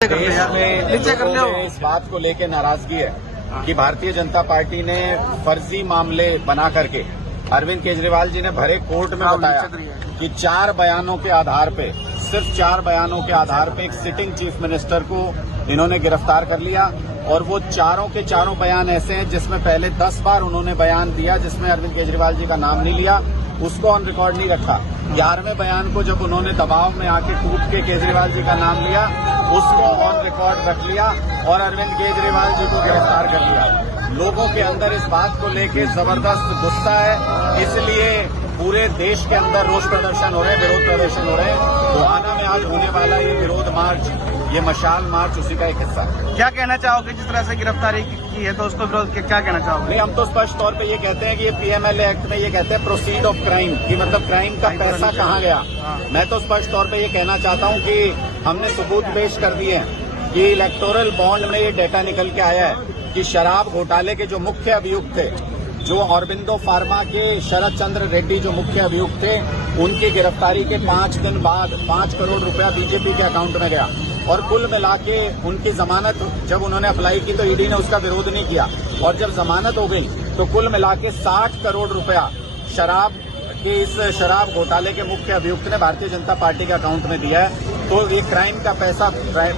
इस बात को लेकर नाराजगी है कि भारतीय जनता पार्टी ने फर्जी मामले बना करके अरविंद केजरीवाल जी ने भरे कोर्ट में बताया कि 4 बयानों के आधार पे, सिर्फ 4 बयानों के आधार पे एक सिटिंग चीफ मिनिस्टर को इन्होंने गिरफ्तार कर लिया। और वो चारों के चारों बयान ऐसे हैं जिसमें पहले 10 बार उन्होंने बयान दिया जिसमें अरविंद केजरीवाल जी का नाम नहीं लिया, उसको ऑन रिकॉर्ड नहीं रखा। 11वें बयान को जब उन्होंने दबाव में आके टूट के केजरीवाल जी का नाम लिया, उसको ऑन रिकॉर्ड रख लिया और अरविंद केजरीवाल जी को गिरफ्तार कर लिया। लोगों के अंदर इस बात को लेकर जबरदस्त गुस्सा है, इसलिए पूरे देश के अंदर रोष प्रदर्शन हो रहे हैं, विरोध प्रदर्शन हो रहे हैं। गोहाना में आज होने वाला ये विरोध मार्च, ये मशाल मार्च उसी का एक हिस्सा है। क्या कहना चाहोगे जिस तरह से गिरफ्तारी की है तो उसको विरोध क्या कहना चाहोगे? नहीं, हम तो स्पष्ट तौर पे ये कहते हैं कि ये पीएमएलए एक्ट में ये कहते हैं प्रोसीड ऑफ क्राइम, कि मतलब क्राइम का पैसा कहाँ गया। मैं तो स्पष्ट तौर पे ये कहना चाहता हूँ कि हमने सबूत पेश कर दिए हैं कि इलेक्टोरल बॉन्ड में ये डेटा निकल के आया है कि शराब घोटाले के जो मुख्य अभियुक्त थे, जो ऑरबिंदो फार्मा के शरद चंद्र रेड्डी जो मुख्य अभियुक्त थे, उनकी गिरफ्तारी के 5 दिन बाद 5 करोड़ रुपया बीजेपी के अकाउंट में गया। और कुल मिला के उनकी जमानत जब उन्होंने अप्लाई की तो ईडी ने उसका विरोध नहीं किया, और जब जमानत हो गई तो कुल मिला के 60 करोड़ रुपया शराब के इस शराब घोटाले के मुख्य अभियुक्त ने भारतीय जनता पार्टी के अकाउंट में दिया है। तो ये क्राइम का पैसा,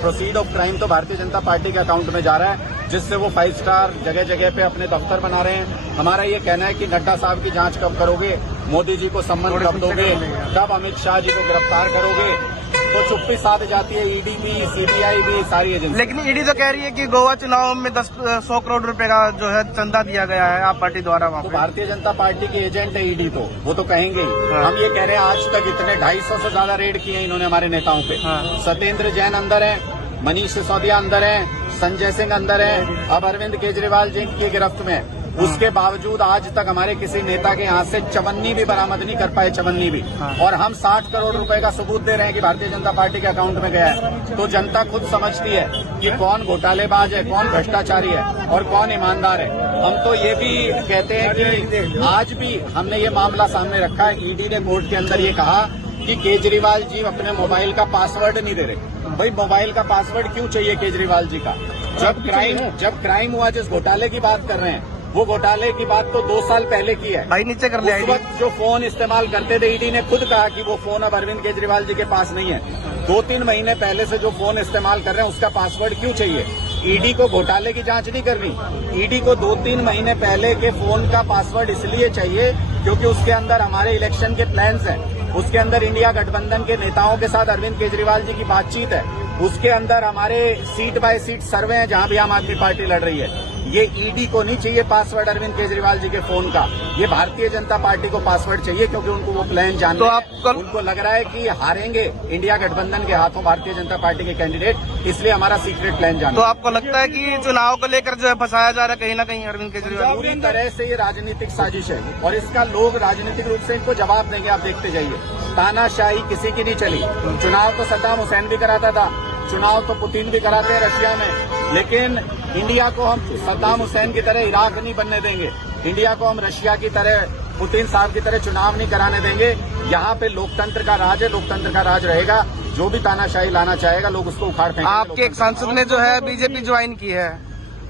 प्रोसीड ऑफ क्राइम तो भारतीय जनता पार्टी के अकाउंट में जा रहा है, जिससे वो 5 स्टार जगह जगह पे अपने दफ्तर बना रहे हैं। हमारा ये कहना है कि नड्डा साहब की जांच कब करोगे, मोदी जी को सम्मान कब दोगे, कब अमित शाह जी को गिरफ्तार करोगे, तो चुप्पी साध जाती है ईडी भी, सीबीआई भी, सारी एजेंसी। लेकिन ईडी तो कह रही है कि गोवा चुनाव में 100 करोड़ रुपए का जो है चंदा दिया गया है आप पार्टी द्वारा। वहाँ तो भारतीय जनता पार्टी के एजेंट है ईडी, तो वो तो कहेंगे ही। हम ये कह रहे हैं आज तक इतने 250 से ज्यादा रेड किए हैं इन्होंने हमारे नेताओं पे। सत्येंद्र जैन अंदर है, मनीष सिसोदिया अंदर है, संजय सिंह अंदर है, अब अरविंद केजरीवाल जी की गिरफ्त में। उसके बावजूद आज तक हमारे किसी नेता के यहाँ से चवन्नी भी बरामद नहीं कर पाए, चवन्नी भी। और हम 60 करोड़ रुपए का सबूत दे रहे हैं कि भारतीय जनता पार्टी के अकाउंट में गया है। तो जनता खुद समझती है कि कौन घोटालेबाज है, कौन भ्रष्टाचारी है और कौन ईमानदार है। हम तो ये भी कहते हैं कि आज भी हमने ये मामला सामने रखा है। ईडी ने कोर्ट के अंदर ये कहा कि केजरीवाल जी अपने मोबाइल का पासवर्ड नहीं दे रहे। भाई, मोबाइल का पासवर्ड क्यों चाहिए केजरीवाल जी का? जब क्राइम हुआ, जिस घोटाले की बात कर रहे हैं, वो घोटाले की बात तो 2 साल पहले की है। भाई नीचे कर लिया। उस वक्त जो फोन इस्तेमाल करते थे, ईडी ने खुद कहा कि वो फोन अब अरविंद केजरीवाल जी के पास नहीं है। 2-3 महीने पहले से जो फोन इस्तेमाल कर रहे हैं उसका पासवर्ड क्यों चाहिए? ईडी को घोटाले की जांच नहीं करनी। ईडी को 2-3 महीने पहले के फोन का पासवर्ड इसलिए चाहिए क्योंकि उसके अंदर हमारे इलेक्शन के प्लान्स हैं, उसके अंदर इंडिया गठबंधन के नेताओं के साथ अरविंद केजरीवाल जी की बातचीत है, उसके अंदर हमारे सीट बाय सीट सर्वे हैं जहां भी आम आदमी पार्टी लड़ रही है। ये ईडी को नहीं चाहिए पासवर्ड अरविंद केजरीवाल जी के फोन का, ये भारतीय जनता पार्टी को पासवर्ड चाहिए क्योंकि उनको वो प्लान जानना है। उनको लग रहा है कि हारेंगे इंडिया गठबंधन के हाथों भारतीय जनता पार्टी के कैंडिडेट, इसलिए हमारा सीक्रेट प्लान जानना। तो आपको लगता है कि चुनाव को लेकर जो है फंसाया जा रहा है कहीं ना कहीं अरविंद केजरीवाल? पूरी तरह से ये राजनीतिक साजिश है और इसका लोग राजनीतिक रूप से इनको जवाब देंगे। आप देखते जाइए, तानाशाही किसी की नहीं चली। चुनाव तो सद्दाम हुसैन भी कराता था, चुनाव तो पुतिन भी कराते हैं रशिया में, लेकिन इंडिया को हम सद्दाम हुसैन की तरह इराक नहीं बनने देंगे। इंडिया को हम रशिया की तरह, पुतिन साहब की तरह चुनाव नहीं कराने देंगे। यहाँ पे लोकतंत्र का राज है, लोकतंत्र का राज रहेगा। जो भी तानाशाही लाना चाहेगा लोग उसको उखाड़ फेंकेंगे। आपके एक सांसद ने जो है बीजेपी ज्वाइन की है,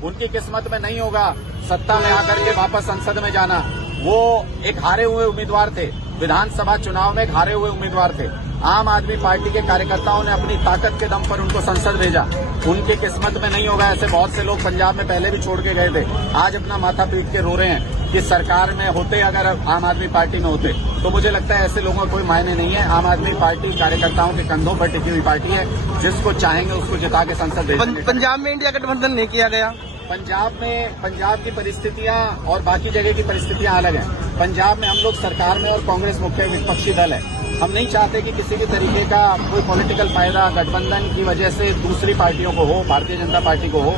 उनकी किस्मत में नहीं होगा सत्ता में आकर के वापस संसद में जाना। वो एक हारे हुए उम्मीदवार थे, विधानसभा चुनाव में एक हारे हुए उम्मीदवार थे। आम आदमी पार्टी के कार्यकर्ताओं ने अपनी ताकत के दम पर उनको संसद भेजा, उनके किस्मत में नहीं होगा। ऐसे बहुत से लोग पंजाब में पहले भी छोड़ के गए थे, आज अपना माथा पीट के रो रहे हैं कि सरकार में होते अगर आम आदमी पार्टी में होते। तो मुझे लगता है ऐसे लोगों का कोई मायने नहीं है। आम आदमी पार्टी कार्यकर्ताओं के कंधों पर टिकी हुई पार्टी है, जिसको चाहेंगे उसको जिता के संसद भेजेंगे। पंजाब में इंडिया गठबंधन नहीं किया गया। पंजाब की परिस्थितियां और बाकी जगह की परिस्थितियां अलग हैं। पंजाब में हम लोग सरकार में और कांग्रेस मुख्य विपक्षी दल है। हम नहीं चाहते कि किसी भी तरीके का कोई पॉलिटिकल फायदा गठबंधन की वजह से दूसरी पार्टियों को हो, भारतीय जनता पार्टी को हो।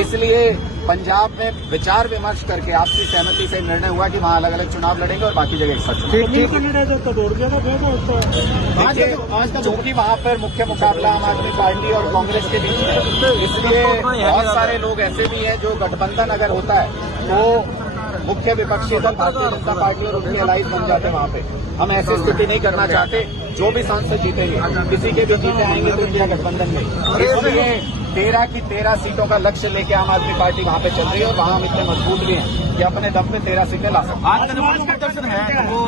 इसलिए पंजाब में विचार विमर्श करके आपसी सहमति से निर्णय हुआ कि वहाँ अलग अलग चुनाव लड़ेंगे और बाकी जगह एक साथ। चूंकि वहाँ पर मुख्य मुकाबला आम आदमी पार्टी और कांग्रेस के बीच में, इसलिए बहुत सारे लोग ऐसे भी हैं जो गठबंधन अगर होता है तो मुख्य विपक्षी दल भारतीय जनता पार्टी और उनकी अलाइज बन जाते वहाँ पे। हम ऐसी स्थिति नहीं करना चाहते। जो भी सांसद जीतेंगे, किसी के भी जीते आएंगे तो इंडिया गठबंधन में, इसलिए 13 की 13 सीटों का लक्ष्य लेके आम आदमी पार्टी वहाँ पे चल रही है और वहाँ हम इतने मजबूत भी हैं कि अपने दम पे 13 सीटें ला सकते हैं। आज का जो प्रदर्शन है वो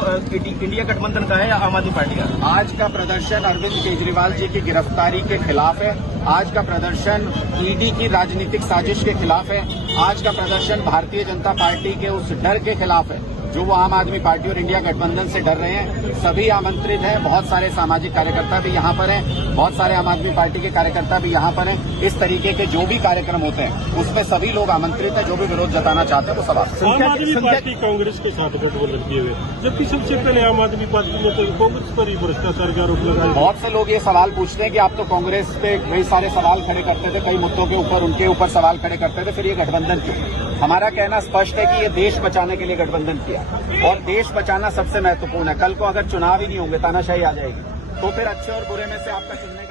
इंडिया गठबंधन का है या आम आदमी पार्टी का? आज का प्रदर्शन अरविंद केजरीवाल जी की गिरफ्तारी के खिलाफ है। आज का प्रदर्शन ईडी की राजनीतिक साजिश के खिलाफ है। आज का प्रदर्शन भारतीय जनता पार्टी के उस डर के खिलाफ है जो वो आम आदमी पार्टी और इंडिया गठबंधन से डर रहे हैं। सभी आमंत्रित हैं, बहुत सारे सामाजिक कार्यकर्ता भी यहाँ पर हैं, बहुत सारे आम आदमी पार्टी के कार्यकर्ता भी यहाँ पर हैं। इस तरीके के जो भी कार्यक्रम होते हैं उसमें सभी लोग आमंत्रित हैं। जो भी विरोध जताना चाहते हैं वो सभा। आम आदमी पार्टी कांग्रेस के साथ गठबंधन किए हुए, जबकि सबसे पहले आम आदमी पार्टी ने तो कांग्रेस पर ही भ्रष्टाचार का आरोप लगाया। बहुत से लोग ये सवाल पूछते हैं कि आप तो कांग्रेस पे कई सारे सवाल खड़े करते थे, कई मुद्दों के ऊपर उनके ऊपर सवाल खड़े करते थे, फिर ये गठबंधन क्यों? हमारा कहना स्पष्ट है कि ये देश बचाने के लिए गठबंधन किया और देश बचाना सबसे महत्वपूर्ण है। कल को अगर चुनाव ही नहीं होंगे, तानाशाही आ जाएगी, तो फिर अच्छे और बुरे में से आपका चुनने